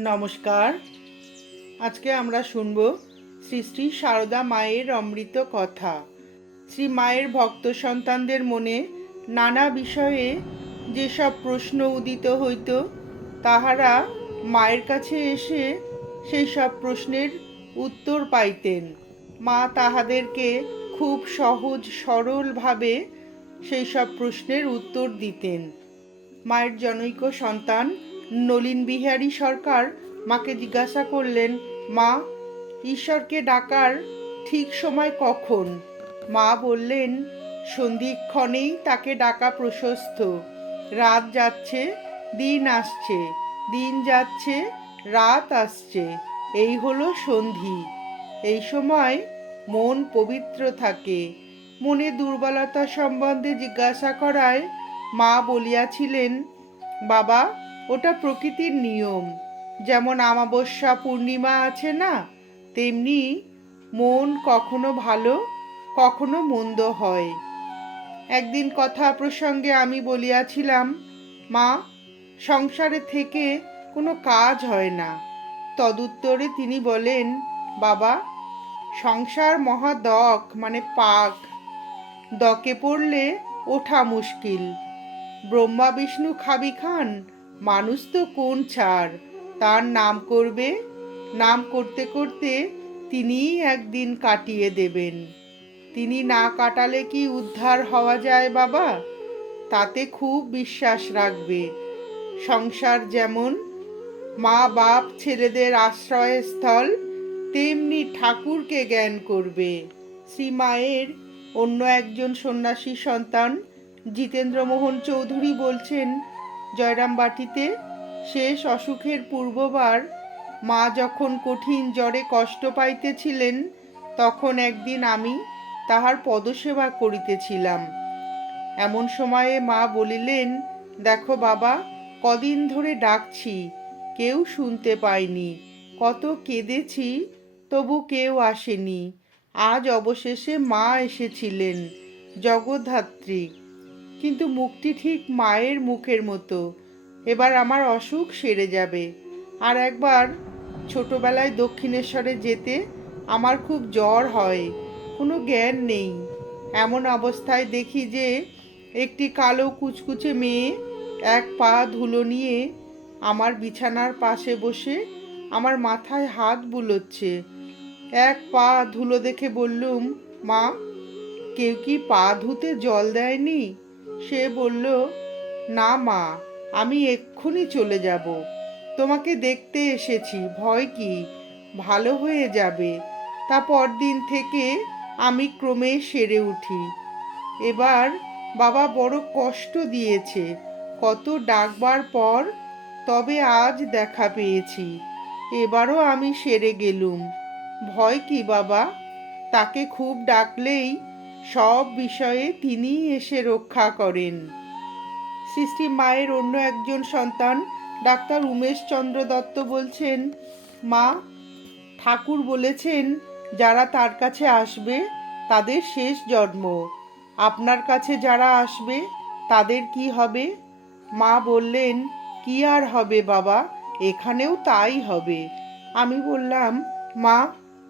নমস্কার। আজকে আমরা শুনব শ্রী শ্রী সারদা মায়ের অমৃত কথা। শ্রী মায়ের ভক্ত সন্তানদের মনে নানা বিষয়ে যেসব প্রশ্ন উদিত হইত, তাহারা মায়ের কাছে এসে সেই সব প্রশ্নের উত্তর পাইতেন। মা তাহাদেরকে খুব সহজ, সরলভাবে সেই সব প্রশ্নের উত্তর দিতেন। মায়ের জনৈক সন্তান নলিন বিহারী সরকার মাকে জিজ্ঞাসা করলেন, মা, ঈশ্বরকে ডাকার ঠিক সময় কখন? মা বললেন, সন্ধিক্ষণেই তাকে ডাকা প্রশস্ত। রাত যাচ্ছে, দিন আসছে, দিন যাচ্ছে, রাত আসছে। এই হলো সন্ধি। এই সময় মন পবিত্র থাকে। মনে দুর্বলতা সম্বন্ধে জিজ্ঞাসা করায় মা বলিয়াছিলেন, বাবা ওটা প্রকৃতির নিয়ম। যেমন আমাবস্যা, পূর্ণিমা আছে না, তেমনি মন কখনো ভালো, কখনো মন্দ হয়। একদিন কথা প্রসঙ্গে আমি বলিয়াছিলাম, মা, সংসারে থেকে কোনো কাজ হয় না। তদুত্তরে তিনি বলেন, বাবা, সংসার মহাদক মানে পাক। দকে পড়লে ওঠা মুশকিল। ব্রহ্মা, বিষ্ণু, খাবি খান মানুষ তো কোন ছাড়? তার নাম করবে? নাম করতে করতে তিনিই একদিন কাটিয়ে দেবেন। তিনি না কাটালে কি উদ্ধার হওয়া যায় বাবা? তাতে খুব বিশ্বাস রাখবে। সংসার যেমন মা বাপ ছেলেদের আশ্রয়স্থল, তেমনি ঠাকুরকে জ্ঞান করবে। শ্রীমায়ের অন্য একজন সন্ন্যাসী সন্তান, জিতেন্দ্রমোহন চৌধুরী বলছেন জয়রামবাটিতে শেষ অসুখের পূর্ববার মা যখন কঠিন জ্বরে কষ্ট পাইতেছিলেন, তখন একদিন আমি তাহার পদসেবা করিতেছিলাম। এমন সময়ে মা বলিলেন, দেখো বাবা, কদিন ধরে ডাকছি, কেউ শুনতে পায়নি কত কেঁদেছি, তবু কেউ আসেনি। আজ অবশেষে মা এসেছিলেন, জগদ্ধাত্রী। কিন্তু মুখটি ঠিক মায়ের মুখের মতো। এবার আমার অসুখ সেরে যাবে। আর একবার ছোটবেলায় দক্ষিণেশ্বরে যেতে আমার খুব জ্বর হয়, কোনো জ্ঞান নেই। এমন অবস্থায় দেখি যে একটি কালো কুচকুচে মেয়ে এক পা ধুলো নিয়ে আমার বিছানার পাশে বসে আমার মাথায় হাত বুলোচ্ছে। এক পা ধুলো দেখে বললুম, মা, কেউ কি পা ধুতে জল দেয়নি? সে বলল, না মা, আমি এক্ষুনি চলে যাব। তোমাকে দেখতে এসেছি, ভয় কি? ভালো হয়ে যাবে। তা পরদিন থেকে আমি ক্রমে সেরে উঠি। এবার বাবা বড় কষ্ট দিয়েছে, কত ডাকবার পর তবে আজ দেখা পেয়েছি। এবারও আমি সেরে গেলুম। ভয় কি বাবা? তাকে খুব ডাকলেই সব বিষয়ে তিনি এসে রক্ষা করেন। সৃষ্টি মায়ের অন্য একজন সন্তান, ডাক্তার উমেশ চন্দ্র দত্ত বলছেন, মা, ঠাকুর বলেছেন, যারা তার কাছে আসবে, তাদের শেষ জন্ম। আপনার কাছে যারা আসবে, তাদের কি হবে? মা বললেন, কি আর হবে বাবা, এখানেও তাই হবে। আমি বললাম, মা,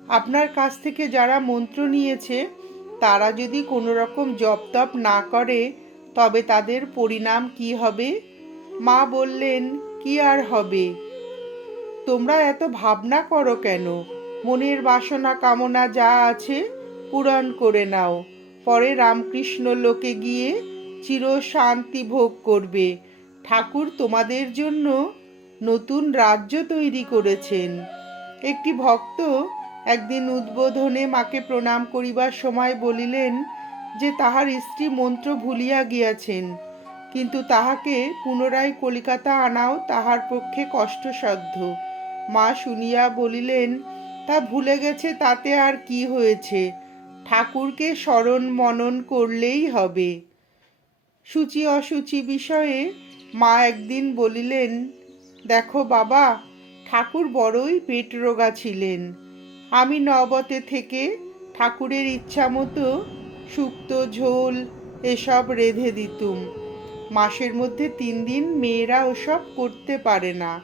আপনার কাছ থেকে যারা মন্ত্র নিয়েছে তারা যদি কোনো রকম জপ তপ না করে, তবে তাদের পরিণাম কি হবে? মা বললেন, কি আর হবে? তোমরা এত ভাবনা করো কেন? মনের বাসনা কামনা যা আছে, পূরণ করে নাও। পরে রামকৃষ্ণ লোকে গিয়ে চির শান্তি ভোগ করবে। ঠাকুর তোমাদের জন্য নতুন রাজ্য তৈরি করেছেন। একটি ভক্ত একদিন উদ্বোধনে মাকে প্রণাম করিবার সময় বলিলেন যে তাহার স্ত্রী মন্ত্র ভুলিয়া গিয়াছেন, কিন্তু তাহাকে পুনরায় কলিকাতা আনাও তাহার পক্ষে কষ্টসাধ্য। মা শুনিয়া বলিলেন, তা ভুলে গেছে তাতে আর কি হয়েছে? ঠাকুরকে স্মরণ মনন করলেই হবে সূচি অসুচি বিষয়ে মা একদিন বলিলেন, দেখো বাবা, ঠাকুর বড়ই পেট রোগা ছিলেন। আমি নবতে থেকে ঠাকুরের ইচ্ছা মতো শুক্তো ঝোল এসব রেঁধে দিতুম। মাসের মধ্যে তিন দিন মেয়েরা ওসব করতে পারে না।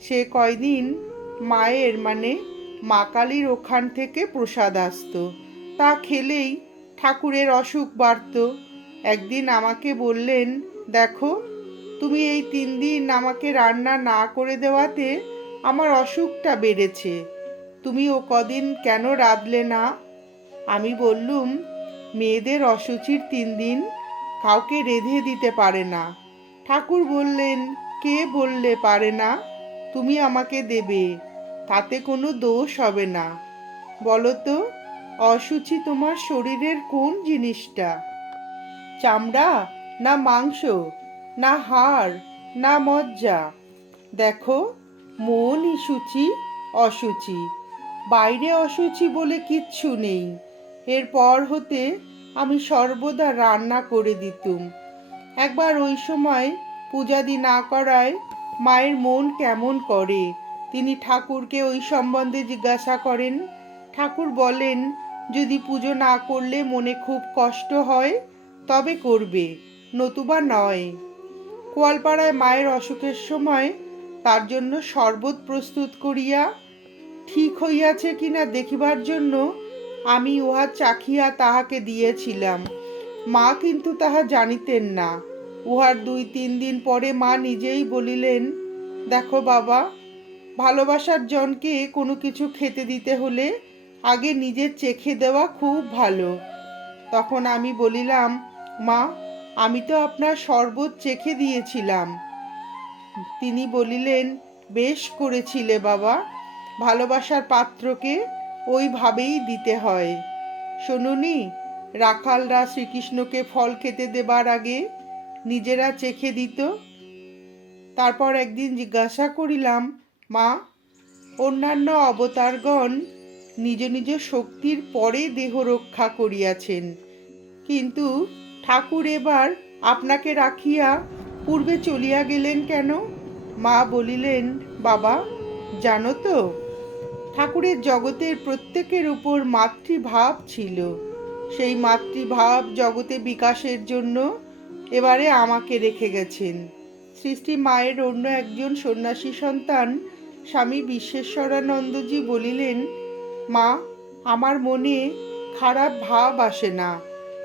সে কয়দিন মায়ের মানে মা কালীর ওখান থেকে প্রসাদ আসতো। তা খেলেই ঠাকুরের অসুখ বাড়ত। একদিন আমাকে বললেন, দেখো, তুমি এই তিন দিন আমাকে রান্না না করে দেওয়াতে আমার অসুখটা বেড়েছে। তুমি ও কদিন কেন রাঁধলে না? আমি বললুম, মেয়েদের অসুচির তিন দিন কাউকে রেঁধে দিতে পারে না। ঠাকুর বললেন, কে বললে পারে না? তুমি আমাকে দেবে, তাতে কোনো দোষ হবে না। বলো তো অসুচি তোমার শরীরের কোন জিনিসটা? চামড়া না মাংস, না হাড়, না মজ্জা? দেখো মনই সূচি অসুচি। বাইরে অসুচি বলে কিচ্ছু নেই। এরপর হতে আমি সর্বদা রান্না করে দিতুম। একবার ওই সময় পূজাদি না করায় মায়ের মন কেমন করে? তিনি ঠাকুরকে ওই সম্বন্ধে জিজ্ঞাসা করেন, ঠাকুর বলেন, যদি পুজো না করলে মনে খুব কষ্ট হয়, তবে করবে, নতুবা নয়। কোয়ালপাড়ায় মায়ের অসুখের সময় তার জন্য শরবত প্রস্তুত করিয়া ঠিক হইয়াছে কিনা দেখিবার জন্য আমি উহা চাখিয়া তাহাকে দিয়েছিলাম। মা কিন্তু তাহা জানিতেন না। উহার দুই তিন দিন পরে মা নিজেই বলিলেন, দেখো বাবা, ভালোবাসার জনকে কোনো কিছু খেতে দিতে হলে আগে নিজের চেখে দেওয়া খুব ভালো। তখন আমি বলিলাম, মা, আমি তো আপনার শরবত চেখে দিয়েছিলাম। তিনি বলিলেন, বেশ করেছিলে বাবা ভালোবাসার পাত্রকে ওইভাবেই দিতে হয়। শুনুনি, রাখালরা শ্রীকৃষ্ণকে ফল খেতে দেবার আগে নিজেরা চেখে দিত। তারপর একদিন জিজ্ঞাসা করিলাম, মা, অন্যান্য অবতারগণ নিজ নিজ শক্তির পরে দেহ রক্ষা করিয়াছেন। কিন্তু ঠাকুর এবার আপনাকে রাখিয়া পূর্বে চলিয়া গেলেন কেন? মা বলিলেন, বাবা, জানো তো ঠাকুরের জগতের প্রত্যেকের উপর মাতৃভাব ছিল। সেই মাতৃভাব জগতে বিকাশের জন্য এবারে আমাকে রেখে গেছেন। সৃষ্টি মায়ের অন্য একজন সন্ন্যাসী সন্তান, স্বামী বিশ্বেশ্বরানন্দজি বলিলেন, মা, আমার মনে খারাপ ভাব আসে না।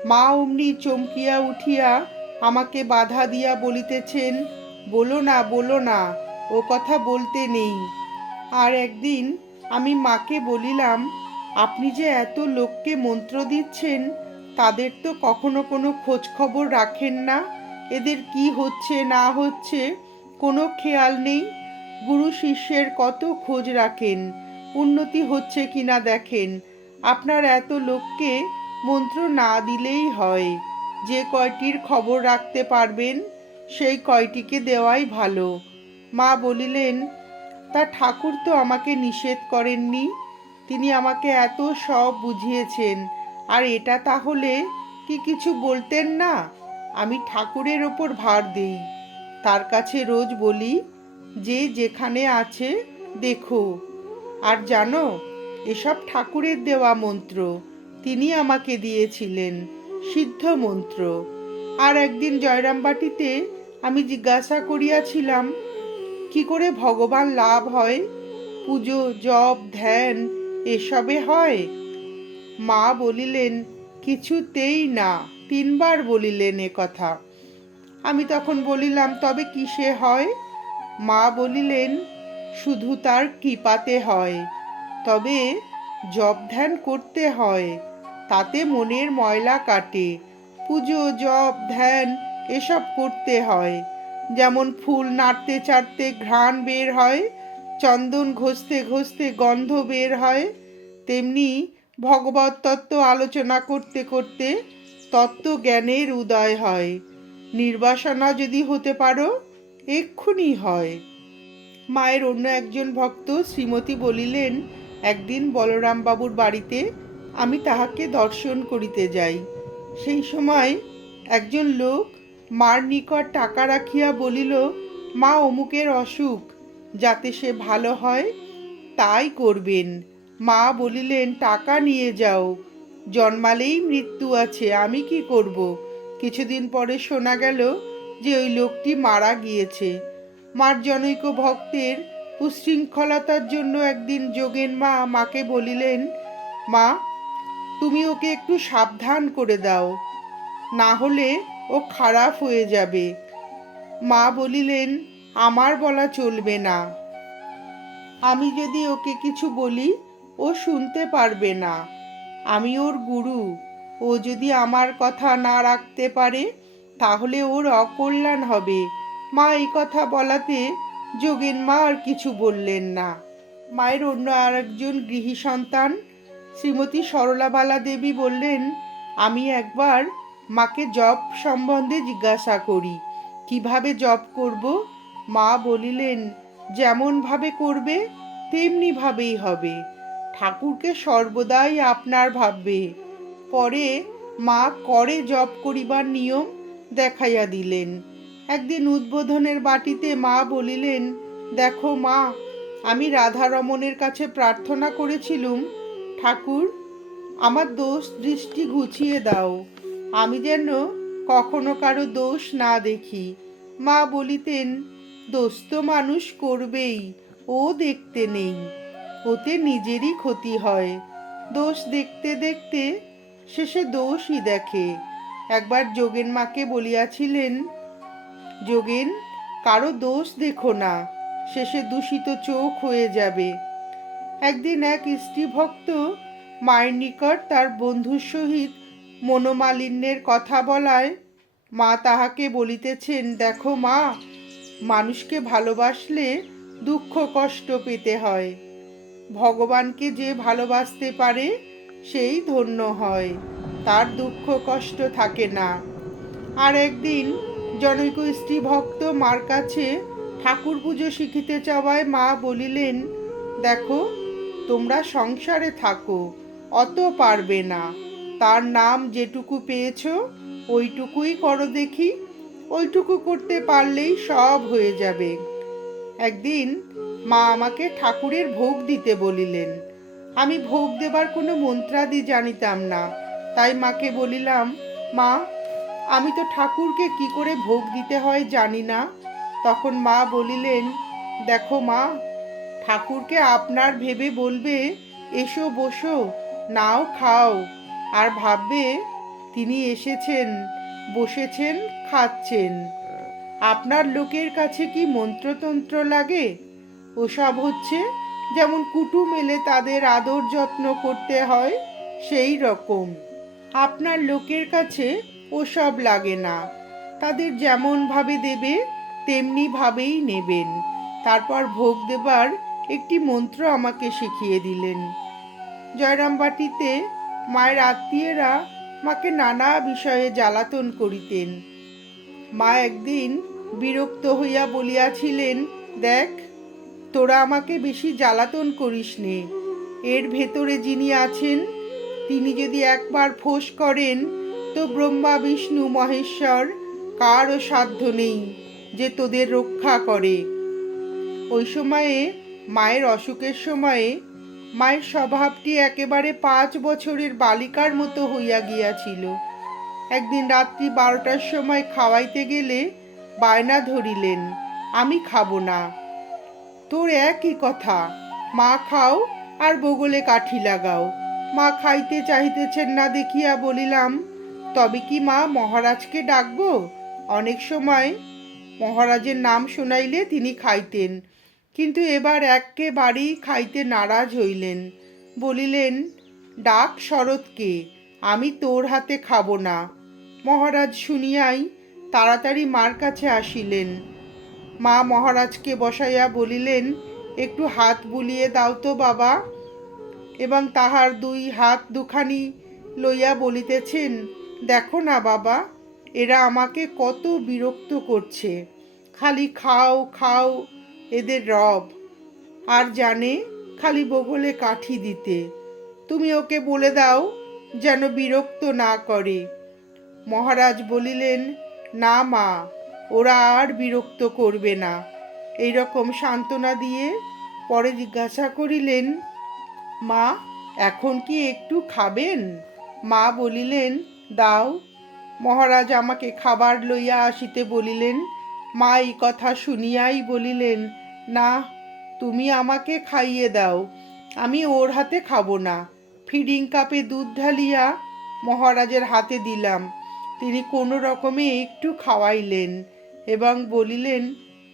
মা অমনি চমকিয়া উঠিয়া আমাকে বাধা দিয়া বলিতেছেন, বলো না বলো না, ও কথা বলতে নেই। আর একদিন আমি মাকে বলিলাম, আপনি যে এত লোককে মন্ত্র দিচ্ছেন, তাদের তো কখনো কোনো খোঁজ খবর রাখেন না। এদের কি হচ্ছে, না হচ্ছে, কোনো খেয়াল নেই। গুরু শিষ্যের কত খোঁজ রাখেন, উন্নতি হচ্ছে কিনা দেখেন। আপনার এত লোককে মন্ত্র না দিলেই হয়। যে কয়টির খবর রাখতে পারবেন, সেই কয়টিকে দেওয়াই ভালো। মা বলিলেন তা ঠাকুর তো আমাকে নিষেধ করেননি। তিনি আমাকে এত সব বুঝিয়েছেন। আর এটা তাহলে কি কিছু বলতেন না? আমি ঠাকুরের ওপর ভার দেই। তার কাছে রোজ বলি, যে যেখানে আছে, দেখো। আর জানো, এসব ঠাকুরের দেওয়া মন্ত্র তিনি আমাকে দিয়েছিলেন, সিদ্ধ মন্ত্র। আর একদিন জয়রামবাটিতে আমি জিজ্ঞাসা করিয়াছিলাম কি করে ভগবান লাভ হয়? পুজো, জপ, ধ্যান, এসবে হয়? মা বলিলেন, কিছুতেই না, তিনবার বলিলেন এ কথা। আমি তখন বলিলাম, তবে কিসে হয়? মা বলিলেন, শুধু তার কৃপাতে হয়। তবে জপ, ধ্যান করতে হয়, তাতে মনের ময়লা কাটে। পুজো, জপ, ধ্যান, এসব করতে হয়। যেমন ফুল নাড়তে চাড়তে ঘ্রাণ বের হয়, চন্দন ঘষতে ঘষতে গন্ধ বের হয়, তেমনি ভগবত তত্ত্ব আলোচনা করতে করতে তত্ত্ব জ্ঞানের উদয় হয়। নির্বাসনা যদি হতে পারো, এক্ষুনি হয়। মায়ের অন্য একজন ভক্ত শ্রীমতী বলিলেন, একদিন বলরামবাবুর বাড়িতে আমি তাহাকে দর্শন করিতে যাই। সেই সময় একজন লোক মার নিকট টাকা রাখিয়া বলিল, মা, অমুকের অসুখ। যাতে সে ভালো হয়, তাই করবেন। মা বলিলেন, টাকা নিয়ে যাও। জন্মালেই মৃত্যু আছে, আমি কি করব? কিছুদিন পরে শোনা গেল যে ওই লোকটি মারা গিয়েছে। মার জনৈক ভক্তের উশৃঙ্খলতার জন্য একদিন যোগেন মা মাকে বলিলেন, মা, তুমি ওকে একটু সাবধান করে দাও। না হলে ও খারাপ হয়ে যাবে। মা বলিলেন, আমার বলা চলবে না। আমি যদি ওকে কিছু বলি, ও শুনতে পারবে না। আমি ওর গুরু। ও যদি আমার কথা না রাখতে পারে, তাহলে ওর অকল্যাণ হবে। মা এই কথা বলাতে যোগেন মা আর কিছু বললেন না। মায়ের অন্য আরেকজন গৃহী সন্তান, শ্রীমতী সরলাবালা দেবী বললেন, আমি একবার মাকে জব সম্বন্ধে জিজ্ঞাসা করি, কীভাবে জব করব? মা বলিলেন যেমনভাবে করবে, তেমনি ভাবেই হবে। ঠাকুরকে সর্বদাই আপনার ভাববে। পরে মা করে জপ করিবার নিয়ম দেখাইয়া দিলেন। একদিন উদ্বোধনের বাটিতে মা বলিলেন, দেখো মা, আমি রাধারমণের কাছে প্রার্থনা করেছিলুম, ঠাকুর, আমার দোষ দৃষ্টি ঘুচিয়ে দাও। আমি যেন কখনো কারও দোষ না দেখি। মা বলিতেন দোষ তো মানুষ করবেই, ও দেখতে নেই। ওতে নিজেরই ক্ষতি হয়। দোষ দেখতে দেখতে শেষে দোষই দেখে। একবার যোগেন মাকে বলিয়াছিলেন, যোগেন, কারও দোষ দেখো না, শেষে দূষিত চোখ হয়ে যাবে। একদিন এক স্ত্রীভক্ত মায়ের নিকট তার বন্ধুর সহিত মনোমালিন্যের কথা বলায়, মা তাহাকে বলিতেছেন, দেখো মা, মানুষকে ভালোবাসলে দুঃখ কষ্ট পেতে হয়। ভগবানকে যে ভালোবাসতে পারে, সেই ধন্য হয়। তার দুঃখ কষ্ট থাকে না। আর একদিন জনৈক স্ত্রী ভক্ত মার কাছে ঠাকুর পুজো শিখিতে চাওয়ায় মা বলিলেন, দেখো, তোমরা সংসারে থাকো, অত পারবে না। তার নাম যেটুকু পেয়েছ, ওইটুকুই করো দেখি। ওইটুকু করতে পারলেই সব হয়ে যাবে। একদিন মা আমাকে ঠাকুরের ভোগ দিতে বলিলেন। আমি ভোগ দেবার কোনো মন্ত্রাদি জানিতাম না। তাই মাকে বলিলাম, মা, আমি তো ঠাকুরকে কি করে ভোগ দিতে হয় জানি না। তখন মা বলিলেন, দেখো মা, ঠাকুরকে আপনার ভেবে বলবে, এসো বসো, নাও খাও। আর ভাববে তিনি এসেছেন, বসেছেন, খাচ্ছেন। আপনার লোকের কাছে কি মন্ত্রতন্ত্র লাগে? ওসব হচ্ছে যেমন কুটুম এলে তাদের আদর যত্ন করতে হয়, সেই রকম। আপনার লোকের কাছে ওসব লাগে না। তাদের যেমন ভাবে দেবে তেমনি ভাবেই নেবেন। তারপর ভোগ দেবার একটি মন্ত্র আমাকে শিখিয়ে দিলেন। জয়রামবাটিতে মায়ের আত্মীয়রা মাকে নানা বিষয়ে জ্বালাতন করিতেন। মা একদিন বিরক্ত হইয়া বলিয়াছিলেন, দেখ, তোরা আমাকে বেশি জ্বালাতন করিস নে। এর ভেতরে যিনি আছেন, তিনি যদি একবার ফোঁস করেন, তো ব্রহ্মা, বিষ্ণু, মহেশ্বর কারও সাধ্য নেই যে তোদের রক্ষা করে। ওই সময়ে মায়ের অসুখের সময়ে মায়ের স্বভাবটি একেবারে পাঁচ বছরের বালিকার মতো হইয়া গিয়াছিল। একদিন রাত্রি বারোটার সময় খাওয়াইতে গেলে বায়না ধরিলেন, আমি খাব না। তোর একই কথা, মা খাও আর বগলে কাঠি লাগাও। মা খাইতে চাহিতেছেন না দেখিয়া বলিলাম, তবে কি মা মহারাজকে ডাকবো? অনেক সময় মহারাজের নাম শুনাইলে তিনি খাইতেন কিন্তু এবার একেবারেই খাইতে নারাজ হইলেন। বলিলেন, ডাক শরৎকে, আমি তোর হাতে খাব না। মহারাজ শুনিয়াই তাড়াতাড়ি মার কাছে আসিলেন। মা মহারাজকে বসাইয়া বলিলেন, একটু হাত বুলিয়ে দাও তো বাবা। এবং তাহার দুই হাত দুখানি লইয়া বলিতেছেন, দেখো না বাবা, এরা আমাকে কত বিরক্ত করছে। খালি খাও খাও এদের রব। আর জানে খালি বগলে কাঠি দিতে। তুমি ওকে বলে দাও যেন বিরক্ত না করে। মহারাজ বলিলেন, না মা, ওরা আর বিরক্ত করবে না। এই রকম সান্ত্বনা দিয়ে পরে জিজ্ঞাসা করিলেন, মা, এখন কি একটু খাবেন? মা বলিলেন, দাও। মহারাজ আমাকে খাবার লইয়া আসিতে বলিলেন মা এই কথা শুনিয়াই বলিলেন, না, তুমি আমাকে খাইয়ে দাও, আমি ওর হাতে খাব না। ফিডিং কাপে দুধ ঢালিয়া মহারাজের হাতে দিলাম। তিনি কোনো রকমে একটু খাওয়াইলেন এবং বলিলেন,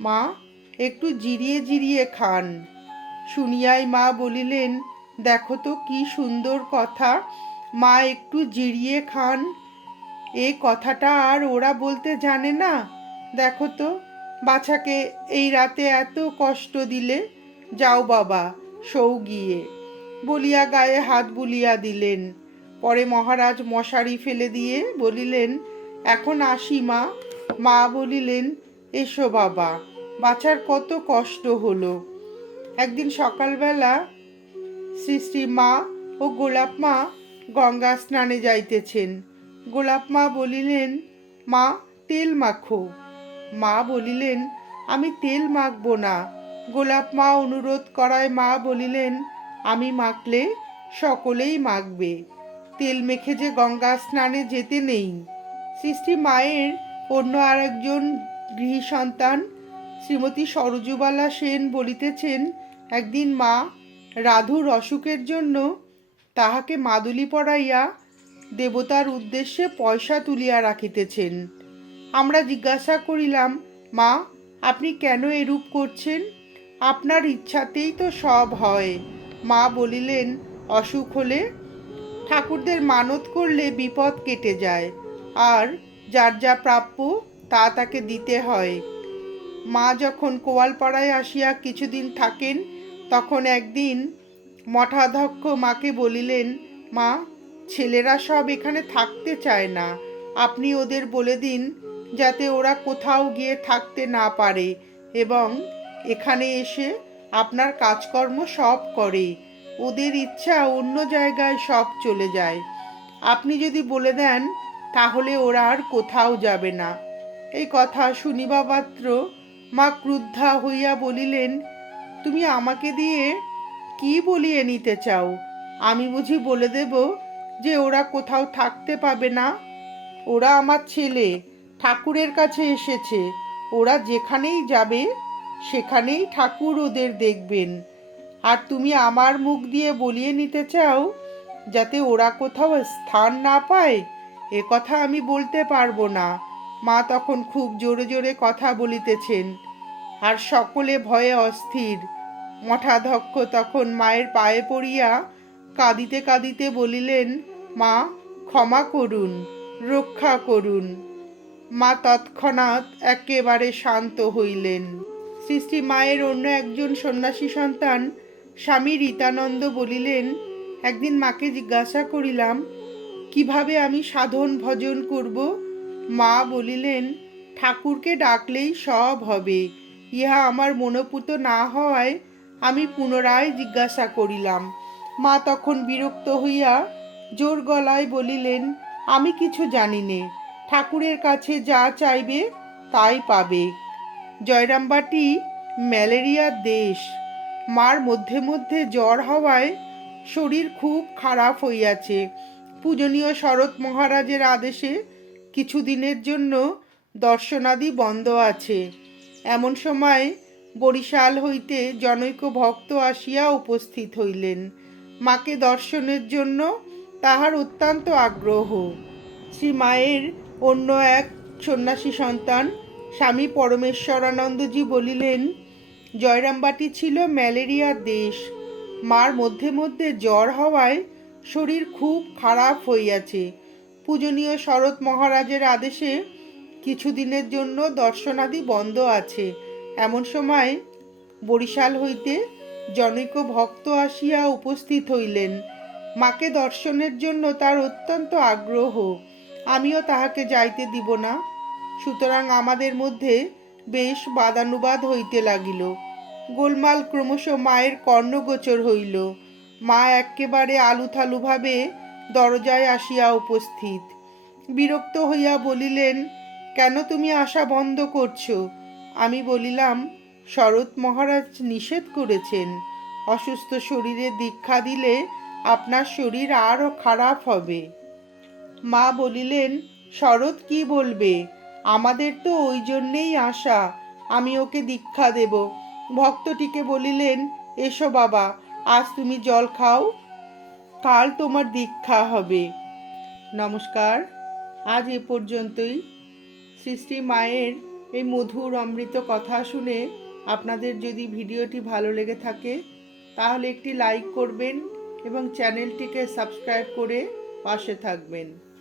মা, একটু জিরিয়ে জিরিয়ে খান। শুনিয়াই মা বলিলেন, দেখো তো কি সুন্দর কথা, মা একটু জিরিয়ে খান। এ কথাটা আর ওরা বলতে জানে না। দেখো তো, বাছাকে এই রাতে এত কষ্ট দিলে, যাও বাবা সৌ গিয়ে। বলিয়া গায়ে হাত বুলিয়া দিলেন। পরে মহারাজ মশারি ফেলে দিয়ে বলিলেন, এখন আসি মা। মা বলিলেন, এসো বাবা, বাছার কত কষ্ট হলো। একদিন সকালবেলা শ্রী শ্রী মা ও গোলাপ মা গঙ্গা স্নানে যাইতেছেন। গোলাপ মা বলিলেন, মা, তেল মাখো। মা বলিলেন, আমি তেল মাখব না। গোলাপ মা অনুরোধ করায় মা বলিলেন, আমি মাখলে সকলেই মাখবে। তেল মেখে যে গঙ্গা স্নানে যেতে নেই। সৃষ্টি মায়ের অন্য আরেকজন গৃহী সন্তান শ্রীমতী সরজুবালা সেন বলিতেছেন, একদিন মা রাধুর অসুখের জন্য তাহাকে মাদুলি পড়াইয়া দেবতার উদ্দেশ্যে পয়সা তুলিয়া রাখিতেছেন। আমরা জিজ্ঞাসা করিলাম, মা, আপনি কেন এরূপ করছেন? আপনার ইচ্ছাতেই তো সব হয়। মা বলিলেন, অসুখ হলে? ঠাকুরদের মানত করলে বিপদ কেটে যায়, আর যার যা প্রাপ্য তা তাকে দিতে হয়। মা যখন কোয়ালপাড়ায় আসিয়া কিছুদিন থাকেন, তখন একদিন মঠাধ্যক্ষ মাকে বলিলেন, মা, ছেলেরা সব এখানে থাকতে চায় না। আপনি ওদের বলে দিন যাতে ওরা কোথাও গিয়ে থাকতে না পারে এবং এখানে এসে আপনার কাজকর্ম সব করে। ওদের ইচ্ছা অন্য জায়গায় সব চলে যায়। আপনি যদি বলে দেন, তাহলে ওরা আর কোথাও যাবে না। এই কথা শুনিবা মাত্র মা ক্রুদ্ধা হইয়া বলিলেন, তুমি আমাকে দিয়ে কি বলিয়ে নিতে চাও? আমি বুঝি বলে দেব যে ওরা কোথাও থাকতে পাবে না। ওরা আমার ছেলে। ঠাকুরের কাছে এসেছে। ওরা যেখানেই যাবে, সেখানেই ঠাকুর ওদের দেখবেন। আর তুমি আমার মুখ দিয়ে বলিয়ে নিতে চাও, যাতে ওরা কোথাও স্থান না পায়, এ কথা আমি বলতে পারব না। মা তখন খুব জোরে জোরে কথা বলিতেছেন। আর সকলে ভয়ে অস্থির। মঠাধ্যক্ষ তখন মায়ের পায়ে পড়িয়া কাঁদিতে কাঁদিতে বলিলেন, মা, ক্ষমা করুন, রক্ষা করুন। মা তৎক্ষণাৎ একেবারে শান্ত হইলেন। সৃষ্টি মায়ের অন্য একজন সন্ন্যাসী সন্তান, স্বামী রীতানন্দ বলিলেন, একদিন মাকে জিজ্ঞাসা করিলাম, কীভাবে আমি সাধন ভজন করব? মা বলিলেন, ঠাকুরকে ডাকলেই সব হবে। ইহা আমার মনোপুত না হওয়ায় আমি পুনরায় জিজ্ঞাসা করিলাম। মা তখন বিরক্ত হইয়া জোর গলায় বলিলেন, আমি কিছু জানি নে। ঠাকুরের কাছে যা চাইবে তাই পাবে। জয়রামবাটি ম্যালেরিয়ার দেশ। মার মধ্যে মধ্যে জ্বর হওয়ায় শরীর খুব খারাপ হইয়াছে। পূজনীয় শরৎ মহারাজের আদেশে কিছুদিনের জন্য দর্শনাদি বন্ধ আছে। এমন সময় বরিশাল হইতে জনৈক ভক্ত আসিয়া উপস্থিত হইলেন। মাকে দর্শনের জন্য তাহার অত্যন্ত আগ্রহ। শ্রী মায়ের অন্য এক সন্ন্যাসী সন্তান, স্বামী পরমেশ্বরানন্দজি বলিলেন, জয়রামবাটি ছিল ম্যালেরিয়ার দেশ। মার মধ্যে মধ্যে জ্বর হওয়ায় শরীর খুব খারাপ হইয়াছে। পূজনীয় শরৎ মহারাজের আদেশে কিছুদিনের জন্য দর্শনাদি বন্ধ আছে। এমন সময় বরিশাল হইতে জনৈক ভক্ত আসিয়া উপস্থিত হইলেন। মাকে দর্শনের জন্য তার অত্যন্ত আগ্রহ। আমিও তাহাকে যাইতে দিব না। সুতরাং আমাদের মধ্যে বেশ বাদানুবাদ হইতে লাগিল। গোলমাল ক্রমশ মায়ের কর্ণগোচর হইল। মা একেবারে আলুথালুভাবে দরজায় আসিয়া উপস্থিত। বিরক্ত হইয়া বলিলেন, কেন তুমি আসা বন্ধ করছ? আমি বলিলাম, শরৎ মহারাজ নিষেধ করেছেন। অসুস্থ শরীরে দীক্ষা দিলে আপনার শরীর আরও খারাপ হবে। মা বলিলেন, শরৎ কি বলবে? আমাদের তো ওই জন্যেই আশা। আমি ওকে দীক্ষা দেব। ভক্তটিকে বলিলেন, এসো বাবা, আজ তুমি জল খাও। কাল তোমার দীক্ষা হবে। নমস্কার। আজ এ পর্যন্তই। শ্রী মায়ের এই মধুর অমৃত কথা শুনে আপনাদের যদি ভিডিওটি ভালো লেগে থাকে, তাহলে একটি লাইক করবেন এবং চ্যানেলটিকে সাবস্ক্রাইব করে পাশে থাকবেন।